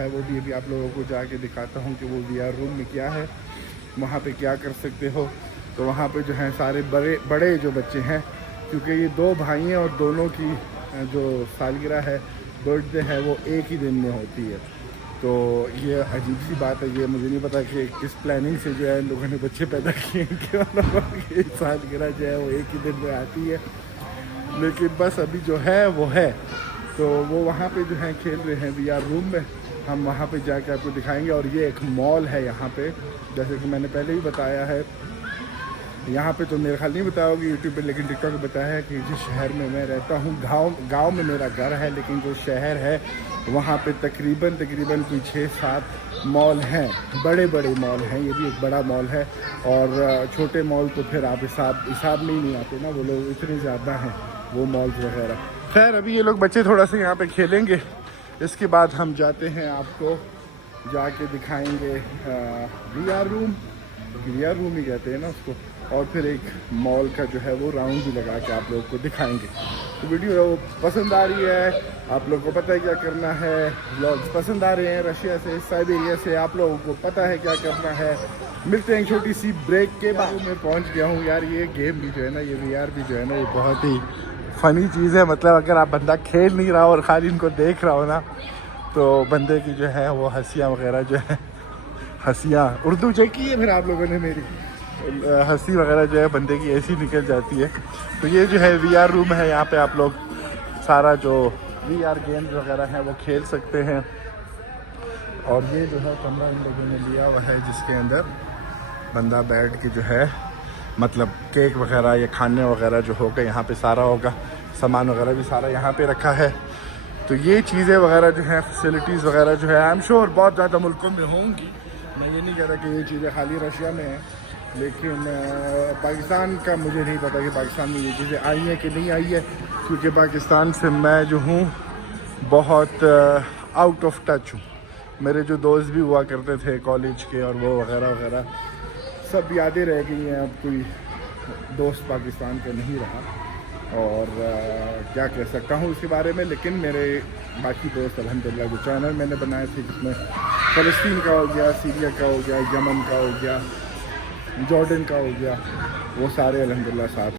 ہے وہ بھی ابھی آپ لوگوں کو جا کے دکھاتا ہوں کہ وہ وی آر روم میں کیا ہے، وہاں پہ کیا کر سکتے ہو۔ تو وہاں پہ جو ہیں سارے بڑے جو بچے ہیں، کیونکہ یہ 2 بھائی ہیں اور دونوں کی جو سالگرہ ہے، برتھ ڈے ہے، وہ ایک ہی دن میں ہوتی ہے۔ تو یہ عجیب سی بات ہے، یہ مجھے نہیں پتا کہ کس پلاننگ سے جو ہے ان لوگوں نے بچے پیدا کیے ہیں کہ یہ سالگرہ جو ہے وہ ایک ہی دن میں آتی ہے، لیکن بس ابھی جو ہے وہ ہے۔ تو وہ وہاں پہ جو ہیں کھیل رہے ہیں وی آر روم میں، ہم وہاں پہ جا کے آپ کو دکھائیں گے۔ اور یہ ایک مال ہے یہاں پہ، جیسے کہ میں نے پہلے ہی بتایا ہے، یہاں پہ تو میرے خیال نہیں بتایا ہوگی یوٹیوب پہ، لیکن ٹک ٹاک پہ بتایا ہے کہ جس شہر میں میں رہتا ہوں، گاؤں میں میرا گھر ہے، لیکن جو شہر ہے وہاں پہ تقریباً کوئی 6-7 مال ہیں، بڑے مال ہیں۔ یہ بھی ایک بڑا مال ہے، اور چھوٹے مال تو پھر آپ حساب میں ہی نہیں آتے نا، وہ لوگ اتنے زیادہ ہیں وہ مالز وغیرہ۔ خیر ابھی یہ لوگ بچے تھوڑا سا یہاں پہ کھیلیں گے، اس کے بعد ہم جاتے ہیں، آپ کو جا کے دکھائیں گے وی آر روم ہی کہتے ہیں نا اس کو، اور پھر ایک مال کا جو ہے وہ راؤنڈ بھی لگا کے آپ لوگوں کو دکھائیں گے۔ تو ویڈیو پسند آ رہی ہے، آپ لوگوں کو پتہ ہے کیا کرنا ہے، ولاگز پسند آ رہے ہیں رشیا سے، سائبیریا سے، آپ لوگوں کو پتہ ہے کیا کرنا ہے۔ ملتے ہیں چھوٹی سی بریک کے بعد۔ میں پہنچ گیا ہوں یار، یہ گیم بھی جو ہے نا، یہ وی آر بھی جو ہے نا، یہ بہت ہی فنی چیز ہے۔ مطلب اگر آپ بندہ کھیل نہیں رہا اور خالی ان کو دیکھ رہا ہو نا، تو بندے کی جو ہے وہ ہنسیاں وغیرہ جو ہے، ہنسیاں اردو چیکی ہے پھر آپ لوگوں نے میری، ہنسی وغیرہ جو ہے بندے کی ایسی نکل جاتی ہے۔ تو یہ جو ہے وی آر روم ہے، یہاں پہ آپ لوگ سارا جو وی آر گیمز وغیرہ ہیں وہ کھیل سکتے ہیں۔ اور یہ جو ہے کمرہ ان لوگوں نے لیا ہوا ہے، جس کے اندر بندہ بیٹھ کے جو ہے مطلب کیک وغیرہ یا کھانے وغیرہ جو ہوگا یہاں پہ سارا ہوگا، سامان وغیرہ بھی سارا یہاں پہ رکھا ہے۔ تو یہ چیزیں وغیرہ جو ہیں، فیسلٹیز وغیرہ جو ہے، آئی ایم شیور بہت زیادہ ملکوں میں ہوں گی۔ میں یہ نہیں کہہ رہا کہ یہ چیزیں خالی رشیا میں ہیں، لیکن پاکستان کا مجھے نہیں پتا کہ پاکستان میں یہ چیزیں آئی ہیں کہ نہیں آئی ہے، کیونکہ پاکستان سے میں جو ہوں بہت آؤٹ آف ٹچ ہوں۔ میرے جو دوست بھی ہوا کرتے تھے کالج کے اور وہ وغیرہ وغیرہ، سب یادیں رہ گئی ہیں، اب کوئی دوست پاکستان کا نہیں رہا، اور کیا کہہ سکتا ہوں اس کے بارے میں۔ لیکن میرے باقی دوست الحمدللہ، جو چینل میں نے بنائے تھے جس میں فلسطین کا ہو گیا، سیریا کا ہو گیا، یمن کا ہو گیا، جارڈن کا ہو گیا، وہ سارے الحمدللہ ساتھ